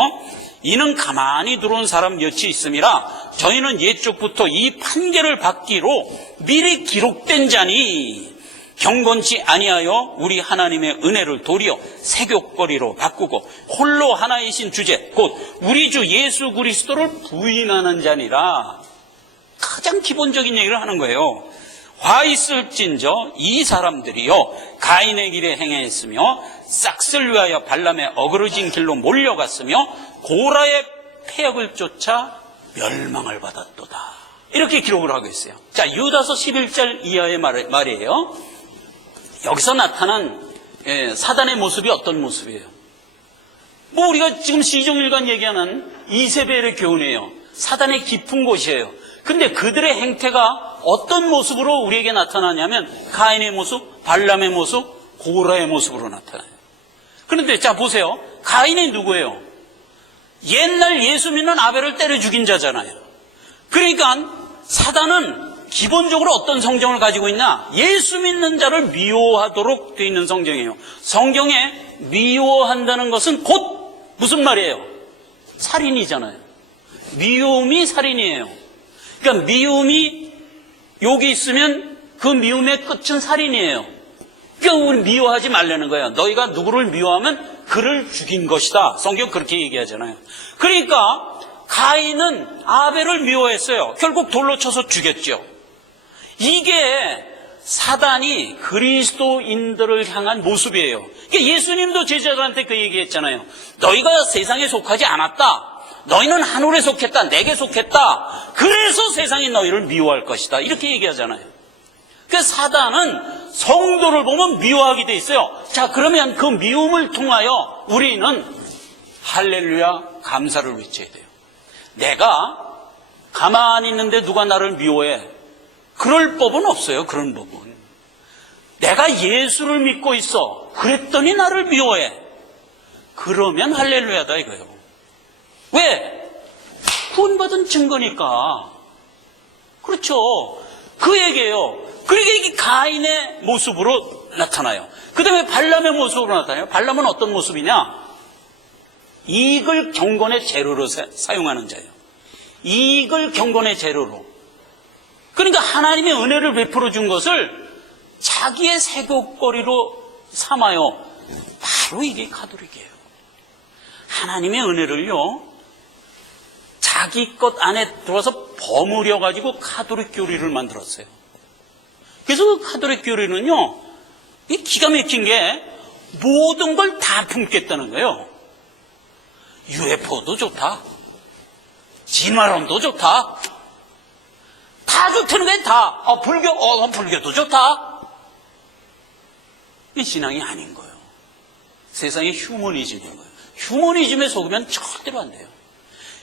이는 가만히 들어온 사람 몇이 있음이라 저희는 옛적부터 이 판결을 받기로 미리 기록된 자니 경건치 아니하여 우리 하나님의 은혜를 도리어 색욕거리로 바꾸고 홀로 하나이신 주제 곧 우리 주 예수 그리스도를 부인하는 자니라. 가장 기본적인 얘기를 하는 거예요. 화 있을진저 이 사람들이요 가인의 길에 행했으며 싹을 위하여 발람의 어그러진 길로 몰려갔으며 고라의 폐역을 쫓아 멸망을 받았도다. 이렇게 기록을 하고 있어요. 자, 유다서 11절 이하의 말이에요. 여기서 나타난 사단의 모습이 어떤 모습이에요? 뭐 우리가 지금 시종일관 얘기하는 이세벨의 교훈이에요. 사단의 깊은 곳이에요. 근데 그들의 행태가 어떤 모습으로 우리에게 나타나냐면 가인의 모습, 발람의 모습, 고라의 모습으로 나타나요. 그런데 자 보세요. 가인이 누구예요? 옛날 예수 믿는 아벨을 때려 죽인 자잖아요. 그러니까 사단은 기본적으로 어떤 성정을 가지고 있나? 예수 믿는 자를 미워하도록 되어 있는 성정이에요. 성경에 미워한다는 것은 곧 무슨 말이에요? 살인이잖아요. 미움이 살인이에요. 그러니까 미움이 여기 있으면 그 미움의 끝은 살인이에요. 그러니까 우리 미워하지 말라는 거예요. 너희가 누구를 미워하면 그를 죽인 것이다. 성경 그렇게 얘기하잖아요. 그러니까 가인은 아벨을 미워했어요. 결국 돌로 쳐서 죽였죠. 이게 사단이 그리스도인들을 향한 모습이에요. 그러니까 예수님도 제자들한테 그 얘기했잖아요. 너희가 세상에 속하지 않았다. 너희는 하늘에 속했다. 내게 속했다. 그래서 세상이 너희를 미워할 것이다. 이렇게 얘기하잖아요. 그래서 사단은 성도를 보면 미워하게 돼 있어요. 자, 그러면 그 미움을 통하여 우리는 할렐루야 감사를 외쳐야 돼요. 내가 가만히 있는데 누가 나를 미워해? 그럴 법은 없어요. 그런 법은. 내가 예수를 믿고 있어. 그랬더니 나를 미워해. 그러면 할렐루야다 이거예요. 왜? 구원받은 증거니까. 그렇죠. 그 얘기예요. 그러니까 이게 가인의 모습으로 나타나요. 그 다음에 발람의 모습으로 나타나요. 발람은 어떤 모습이냐? 이익을 경건의 재료로 사용하는 자예요. 이익을 경건의 재료로. 그러니까 하나님의 은혜를 베풀어 준 것을 자기의 색욕거리로 삼아요. 바로 이게 가톨릭이에요. 하나님의 은혜를요, 자기 것 안에 들어와서 버무려가지고 가톨릭 교리를 만들었어요. 그래서 그 가톨릭 교리는요, 이 기가 막힌 게 모든 걸 다 품겠다는 거예요. UFO도 좋다. 진화론도 좋다. 다 좋다는 게 다. 불교도 좋다. 이 신앙이 아닌 거예요. 세상의 휴머니즘인 거예요. 휴머니즘에 속으면 절대로 안 돼요.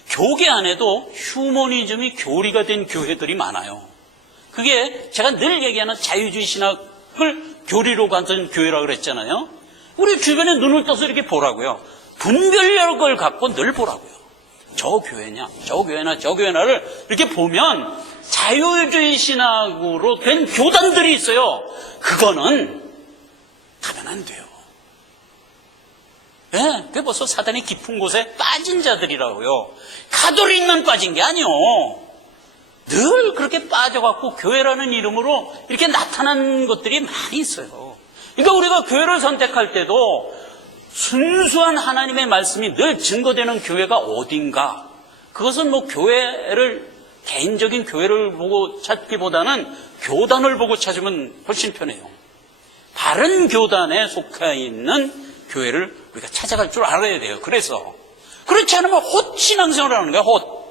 교계 안에도 휴머니즘이 교리가 된 교회들이 많아요. 그게 제가 늘 얘기하는 자유주의 신학을 교리로 갖는 교회라고 그랬잖아요. 우리 주변에 눈을 떠서 이렇게 보라고요. 분별력을 갖고 늘 보라고요. 저 교회냐, 저 교회나, 저 교회나를 이렇게 보면 자유주의 신학으로 된 교단들이 있어요. 그거는 가면 안 돼요. 예, 그게 벌써 사단의 깊은 곳에 빠진 자들이라고요. 가톨릭만 빠진 게 아니요. 늘 그렇게 빠져갖고 교회라는 이름으로 이렇게 나타난 것들이 많이 있어요. 그러니까 우리가 교회를 선택할 때도 순수한 하나님의 말씀이 늘 증거되는 교회가 어딘가, 그것은 뭐 교회를, 개인적인 교회를 보고 찾기보다는 교단을 보고 찾으면 훨씬 편해요. 바른 교단에 속해 있는 교회를 우리가 찾아갈 줄 알아야 돼요. 그래서 그렇지 않으면 헛신앙생활을 하는 거야. 헛.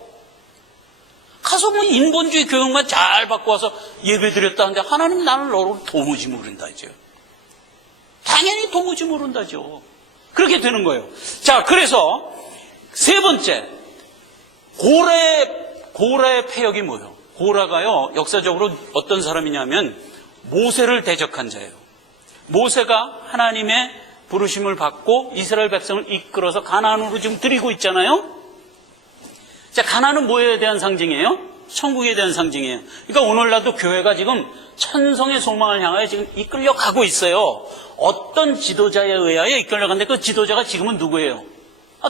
가서 뭐 인본주의 교육만 잘 받고 와서 예배드렸다 하는데 하나님 나는 너를 도무지 모른다죠. 당연히 도무지 모른다죠. 그렇게 되는 거예요. 자, 그래서 세 번째, 고라의 패역이 뭐예요? 고라가요, 역사적으로 어떤 사람이냐면 모세를 대적한 자예요. 모세가 하나님의 부르심을 받고 이스라엘 백성을 이끌어서 가나안으로 지금 들이고 있잖아요. 자, 가나안은 뭐에 대한 상징이에요? 천국에 대한 상징이에요. 그러니까 오늘날도 교회가 지금 천성의 소망을 향하여 지금 이끌려가고 있어요. 어떤 지도자에 의하여 이끌려가는데 그 지도자가 지금은 누구예요?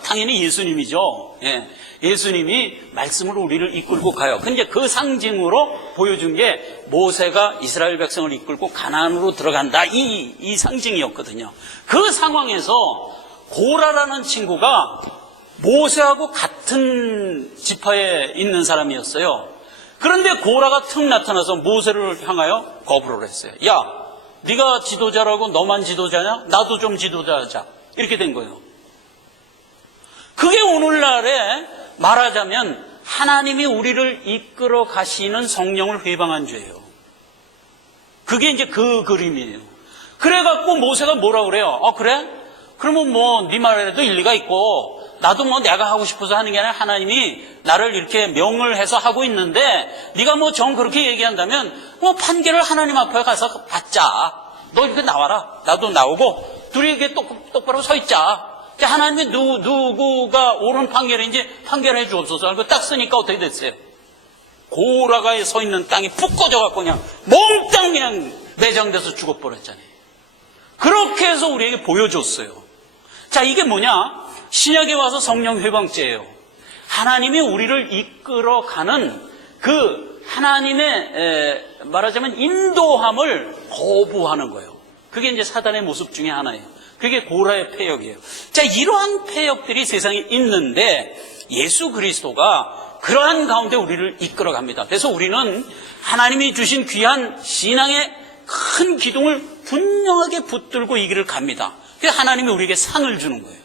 당연히 예수님이죠. 예. 예수님이 말씀으로 우리를 이끌고 가요. 근데 그 상징으로 보여준 게 모세가 이스라엘 백성을 이끌고 가나안으로 들어간다, 이 상징이었거든요. 그 상황에서 고라라는 친구가 모세하고 같은 지파에 있는 사람이었어요. 그런데 고라가 툭 나타나서 모세를 향하여 거부를 했어요. 야, 네가 지도자라고 너만 지도자냐? 나도 좀 지도자하자. 이렇게 된 거예요. 그게 오늘날에 말하자면 하나님이 우리를 이끌어 가시는 성령을 회방한 죄예요. 그게 이제 그 그림이에요. 그래갖고 모세가 뭐라 그래요? 그래? 그러면 뭐 네 말에도 일리가 있고 나도 뭐 내가 하고 싶어서 하는 게 아니라 하나님이 나를 이렇게 명을 해서 하고 있는데 네가 뭐 정 그렇게 얘기한다면 뭐 판결을 하나님 앞에 가서 받자. 너 이렇게 나와라. 나도 나오고 둘이 이렇게 똑바로 서 있자. 하나님이 누구가 옳은 판결인지 판결해 주옵소서 하고 딱 쓰니까 어떻게 됐어요? 고라가 서 있는 땅이 푹 꺼져갖고 그냥 몽땅 그냥 매장돼서 죽어버렸잖아요. 그렇게 해서 우리에게 보여줬어요. 자, 이게 뭐냐? 신약에 와서 성령 회방죄예요. 하나님이 우리를 이끌어가는 그 하나님의 말하자면 인도함을 거부하는 거예요. 그게 이제 사단의 모습 중에 하나예요. 그게 고라의 패역이에요. 자, 이러한 패역들이 세상에 있는데 예수 그리스도가 그러한 가운데 우리를 이끌어갑니다. 그래서 우리는 하나님이 주신 귀한 신앙의 큰 기둥을 분명하게 붙들고 이 길을 갑니다. 그래서 하나님이 우리에게 상을 주는 거예요.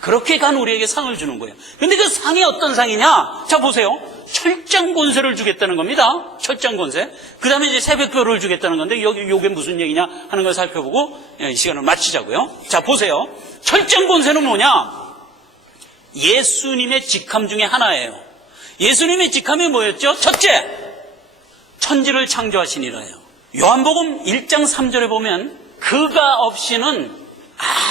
그렇게 간 우리에게 상을 주는 거예요. 근데 그 상이 어떤 상이냐? 자, 보세요. 철장 권세를 주겠다는 겁니다. 철장 권세. 그 다음에 이제 새벽표를 주겠다는 건데, 요게 무슨 얘기냐 하는 걸 살펴보고, 이 시간을 마치자고요. 자, 보세요. 철장 권세는 뭐냐? 예수님의 직함 중에 하나예요. 예수님의 직함이 뭐였죠? 첫째, 천지를 창조하시니라예요. 요한복음 1장 3절에 보면, 그가 없이는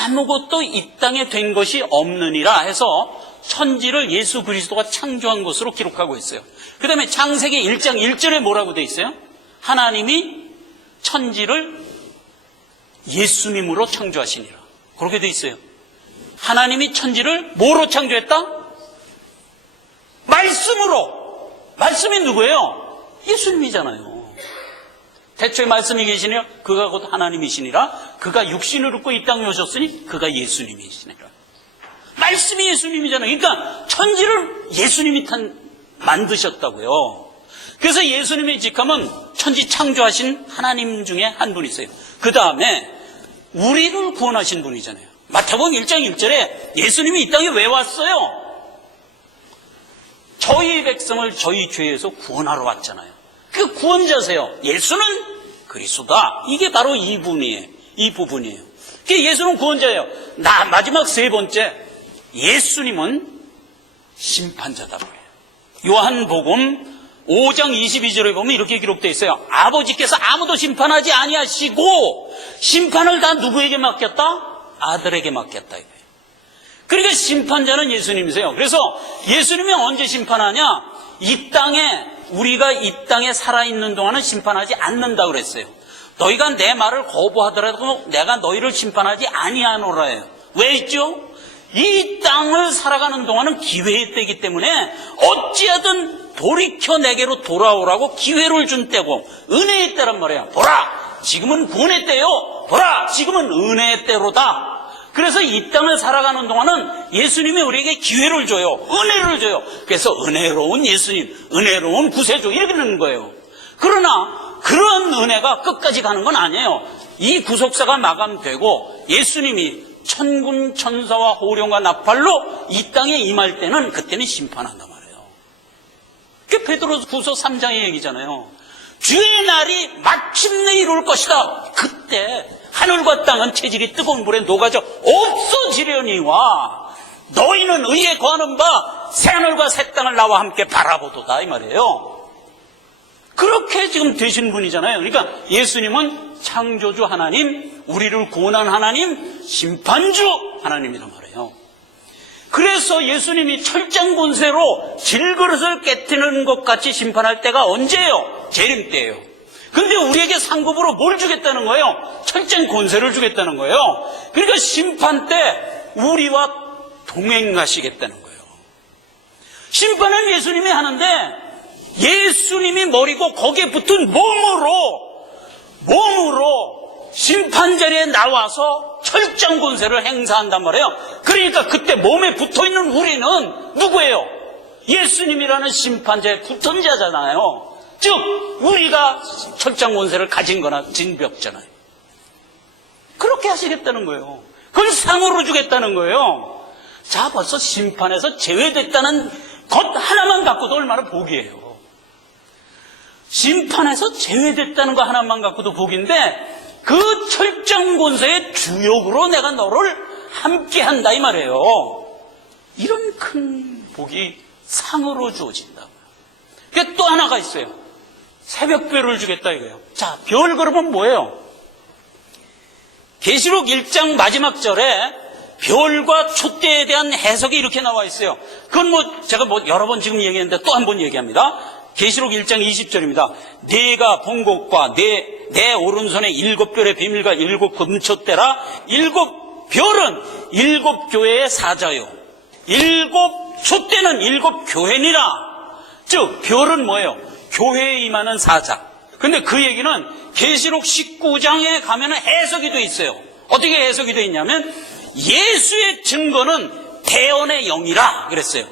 아무것도 이 땅에 된 것이 없느니라 해서 천지를 예수 그리스도가 창조한 것으로 기록하고 있어요. 그 다음에 창세기 1장 1절에 뭐라고 돼 있어요? 하나님이 천지를 예수님으로 창조하시니라. 그렇게 돼 있어요. 하나님이 천지를 뭐로 창조했다? 말씀으로. 말씀이 누구예요? 예수님이잖아요. 태초에 말씀이 계시니라 그가 곧 하나님이시니라. 그가 육신을 입고 이 땅에 오셨으니 그가 예수님이시니라. 말씀이 예수님이잖아요. 그러니까 천지를 예수님이 만드셨다고요. 그래서 예수님의 직함은 천지 창조하신 하나님 중에 한 분이세요. 그 다음에 우리를 구원하신 분이잖아요. 마태복음 1장 1절에 예수님이 이 땅에 왜 왔어요? 저희 백성을 저희 죄에서 구원하러 왔잖아요. 그 구원자세요. 예수는 그리스도다. 이게 바로 이 부분이에요. 예수는 구원자예요. 마지막 세 번째, 예수님은 심판자다고 해요. 요한복음 5장 22절에 보면 이렇게 기록되어 있어요. 아버지께서 아무도 심판하지 아니하시고 심판을 다 누구에게 맡겼다? 아들에게 맡겼다 이거예요. 그러니까 심판자는 예수님이세요. 그래서 예수님이 언제 심판하냐? 우리가 이 땅에 살아있는 동안은 심판하지 않는다고 그랬어요. 너희가 내 말을 거부하더라도 내가 너희를 심판하지 아니하노라 해요. 왜 있죠? 이 땅을 살아가는 동안은 기회의 때이기 때문에 어찌하든 돌이켜 내게로 돌아오라고 기회를 준 때고 은혜의 때란 말이야. 보라, 지금은 구원의 때요. 보라, 지금은 은혜의 때로다. 그래서 이 땅을 살아가는 동안은 예수님이 우리에게 기회를 줘요. 은혜를 줘요. 그래서 은혜로운 예수님, 은혜로운 구세주 이렇게 되는 거예요. 그러나 그런 은혜가 끝까지 가는 건 아니에요. 이 구속사가 마감되고 예수님이 천군 천사와 호령과 나팔로 이 땅에 임할 때는 그때는 심판한단 말이에요. 그게 베드로후서 3장의 얘기잖아요. 주의 날이 마침내 이룰 것이다. 그때 하늘과 땅은 체질이 뜨거운 불에 녹아져 없어지려니와 너희는 의에 거하는 바 새하늘과 새 땅을 나와 함께 바라보도다 이 말이에요. 그렇게 지금 되신 분이잖아요. 그러니까 예수님은 창조주 하나님, 우리를 구원한 하나님, 심판주 하나님이란 말이에요. 그래서 예수님이 철장 권세로 질그릇을 깨뜨리는 것 같이 심판할 때가 언제예요? 재림 때예요. 근데 우리에게 상급으로 뭘 주겠다는 거예요? 철장 권세를 주겠다는 거예요. 그러니까 심판 때 우리와 동행하시겠다는 거예요. 심판은 예수님이 하는데 예수님이 머리고 거기에 붙은 몸으로 심판 자리에 나와서 철장 권세를 행사한단 말이에요. 그러니까 그때 몸에 붙어있는 우리는 누구예요? 예수님이라는 심판자에 붙은 자잖아요. 즉 우리가 철장 권세를 가진 거나 진벽잖아요. 그렇게 하시겠다는 거예요. 그걸 상으로 주겠다는 거예요. 자, 벌써 심판에서 제외됐다는 것 하나만 갖고도 얼마나 복이에요. 심판에서 제외됐다는 거 하나만 갖고도 복인데 그 철장 권세의 주역으로 내가 너를 함께한다 이 말이에요. 이런 큰 복이 상으로 주어진다고요. 그게 또 하나가 있어요. 새벽별을 주겠다 이거예요. 자, 별 그러면 뭐예요? 계시록 1장 마지막 절에 별과 촛대에 대한 해석이 이렇게 나와 있어요. 그건 제가 여러 번 지금 얘기했는데 또 한 번 얘기합니다. 계시록 1장 20절입니다. 내가 본 것과 내 오른손에 7별의 비밀과 7 금촛대라. 7별은 7 교회의 사자요. 7 촛대는 7 교회니라. 즉 별은 뭐예요? 교회에 임하는 사자. 근데 그 얘기는 계시록 19장에 가면 해석이 돼 있어요. 어떻게 해석이 돼 있냐면 예수의 증거는 대언의 영이라 그랬어요.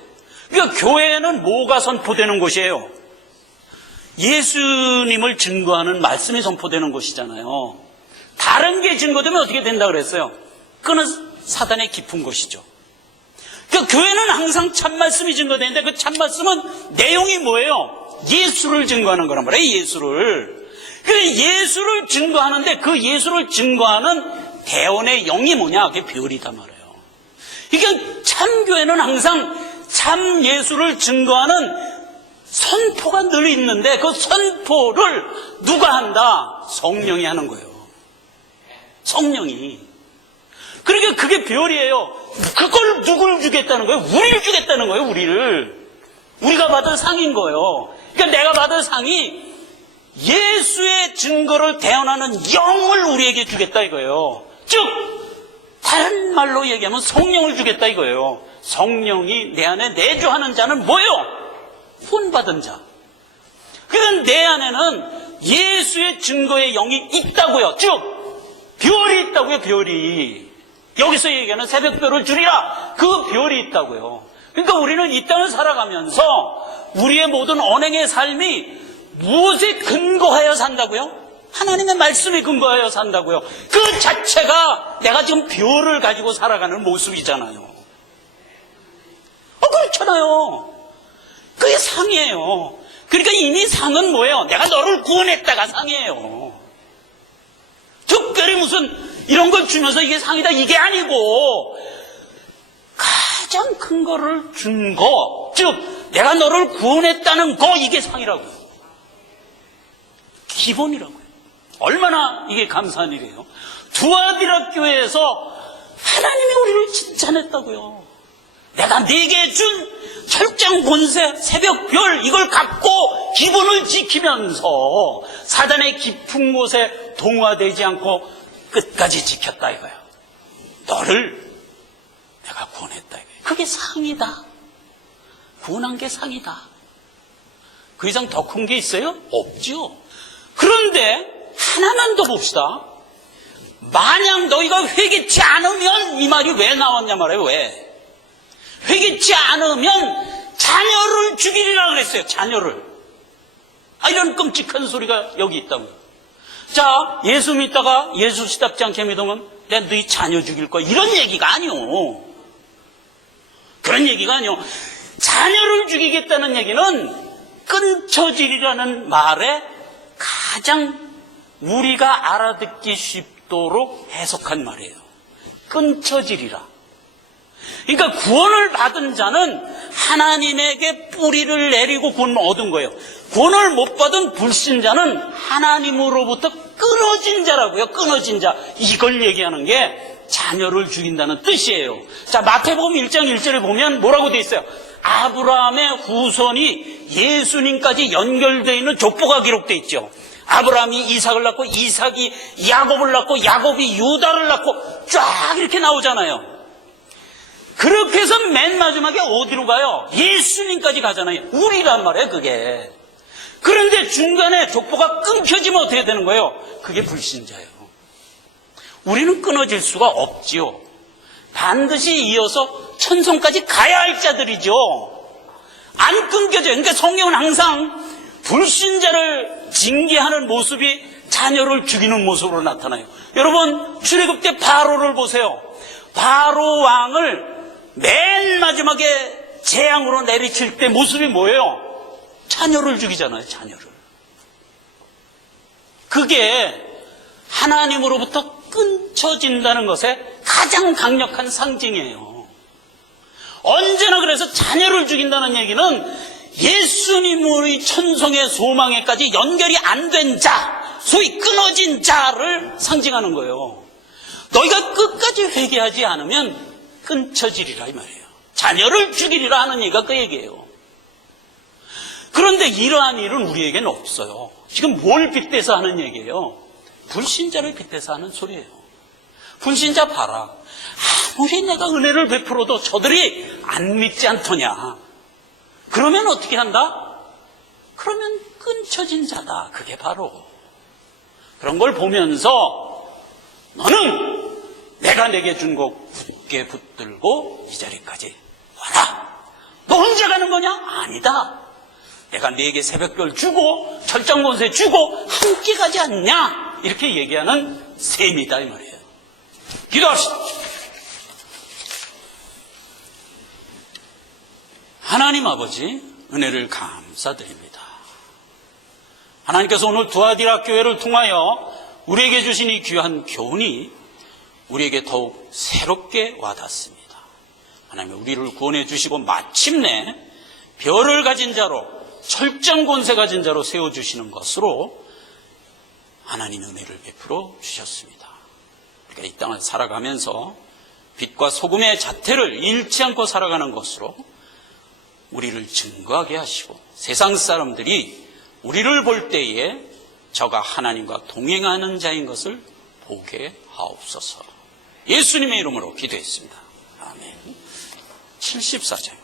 그러니까 교회는 뭐가 선포되는 곳이에요? 예수님을 증거하는 말씀이 선포되는 곳이잖아요. 다른 게 증거되면 어떻게 된다 그랬어요? 그는 사단의 깊은 곳이죠. 그러니까 교회는 항상 참말씀이 증거되는데 그 참말씀은 내용이 뭐예요? 예수를 증거하는 거란 말이에요. 예수를. 그 예수를 증거하는데 그 예수를 증거하는 대언의 영이 뭐냐? 그게 별이단 말이에요. 그러니까 참교회는 항상 참 예수를 증거하는 선포가 늘 있는데 그 선포를 누가 한다? 성령이 하는 거예요. 성령이. 그러니까 그게 별이에요. 그걸 누굴 주겠다는 거예요? 우리를 주겠다는 거예요. 우리를. 우리가 받을 상인 거예요. 그러니까 내가 받을 상이 예수의 증거를 대언하는 영을 우리에게 주겠다 이거예요. 즉 다른 말로 얘기하면 성령을 주겠다 이거예요. 성령이 내 안에 내주하는 자는 뭐예요? 후원받은 자. 그러니까 내 안에는 예수의 증거의 영이 있다고요. 즉 별이 있다고요. 별이. 여기서 얘기하는 새벽별을 주리라. 그 별이 있다고요. 그러니까 우리는 이 땅을 살아가면서 우리의 모든 언행의 삶이 무엇에 근거하여 산다고요? 하나님의 말씀에 근거하여 산다고요. 그 자체가 내가 지금 별을 가지고 살아가는 모습이잖아요. 그렇잖아요. 그게 상이에요. 그러니까 이미 상은 뭐예요? 내가 너를 구원했다가 상이에요. 특별히 무슨 이런 걸 주면서 이게 상이다 이게 아니고 가장 큰 거를 준 거, 즉 내가 너를 구원했다는 거 이게 상이라고요. 기본이라고요. 얼마나 이게 감사한 일이에요. 두아디라 교회에서 하나님이 우리를 칭찬했다고요. 내가 네게 준 철장 권세, 새벽별 이걸 갖고 기본을 지키면서 사단의 깊은 곳에 동화되지 않고 끝까지 지켰다 이거야. 너를 내가 구원했다 이거야. 그게 상이다. 구원한 게 상이다. 그 이상 더 큰 게 있어요? 없죠. 그런데 하나만 더 봅시다. 만약 너희가 회개치 않으면, 이 말이 왜 나왔냐 말이에요. 왜? 회개치 않으면 자녀를 죽이리라 그랬어요. 자녀를. 이런 끔찍한 소리가 여기 있다고요. 자, 예수 믿다가 예수시답지 않게 믿으면 내가 너희 자녀 죽일 거야, 이런 얘기가 아니오. 그런 얘기가 아니오. 자녀를 죽이겠다는 얘기는 끊쳐지리라는 말에 가장 우리가 알아듣기 쉽도록 해석한 말이에요. 끊쳐지리라. 그러니까 구원을 받은 자는 하나님에게 뿌리를 내리고 구원을 얻은 거예요. 구원을 못 받은 불신자는 하나님으로부터 끊어진 자라고요. 끊어진 자. 이걸 얘기하는 게 자녀를 죽인다는 뜻이에요. 자, 마태복음 1장 1절에 보면 뭐라고 돼 있어요? 아브라함의 후손이 예수님까지 연결되어 있는 족보가 기록되어 있죠. 아브라함이 이삭을 낳고, 이삭이 야곱을 낳고, 야곱이 유다를 낳고, 쫙 이렇게 나오잖아요. 그렇게 해서 맨 마지막에 어디로 가요? 예수님까지 가잖아요. 우리란 말이에요, 그게. 그런데 중간에 족보가 끊겨지면 어떻게 되는 거예요? 그게 불신자예요. 우리는 끊어질 수가 없지요. 반드시 이어서 천성까지 가야 할 자들이죠. 안 끊겨져요. 그러니까 성경은 항상 불신자를 징계하는 모습이 자녀를 죽이는 모습으로 나타나요. 여러분, 출애굽 때 바로를 보세요. 바로 왕을 맨 마지막에 재앙으로 내리칠 때 모습이 뭐예요? 자녀를 죽이잖아요. 자녀를. 그게 하나님으로부터 끊쳐진다는 것의 가장 강력한 상징이에요. 언제나 그래서 자녀를 죽인다는 얘기는 예수님의 천성의 소망에까지 연결이 안 된 자, 소위 끊어진 자를 상징하는 거예요. 너희가 끝까지 회개하지 않으면 끊쳐지리라, 이 말이에요. 자녀를 죽이리라 하는 얘기가 그 얘기예요. 그런데 이러한 일은 우리에게는 없어요. 지금 뭘 빗대서 하는 얘기예요? 불신자를 빗대서 하는 소리예요. 불신자 봐라. 아무리 내가 은혜를 베풀어도 저들이 안 믿지 않더냐. 그러면 어떻게 한다? 그러면 끊쳐진 자다. 그게 바로 그런 걸 보면서 너는 내가 내게 준 거 굳게 붙들고 이 자리까지 와라. 너 혼자 가는 거냐? 아니다. 내가 네게 새벽별 주고 철장권세 주고 함께 가지 않냐? 이렇게 얘기하는 셈이다, 이 말이에요. 기도합시다. 하나님 아버지, 은혜를 감사드립니다. 하나님께서 오늘 두아디라 교회를 통하여 우리에게 주신 이 귀한 교훈이 우리에게 더욱 새롭게 와닿습니다. 하나님, 우리를 구원해 주시고 마침내 별을 가진 자로, 철장 권세 가진 자로 세워주시는 것으로 하나님의 은혜를 베풀어 주셨습니다. 그러니까 이 땅을 살아가면서 빛과 소금의 자태를 잃지 않고 살아가는 것으로 우리를 증거하게 하시고 세상 사람들이 우리를 볼 때에 저가 하나님과 동행하는 자인 것을 보게 하옵소서. 예수님의 이름으로 기도했습니다. 아멘. 74장입니다.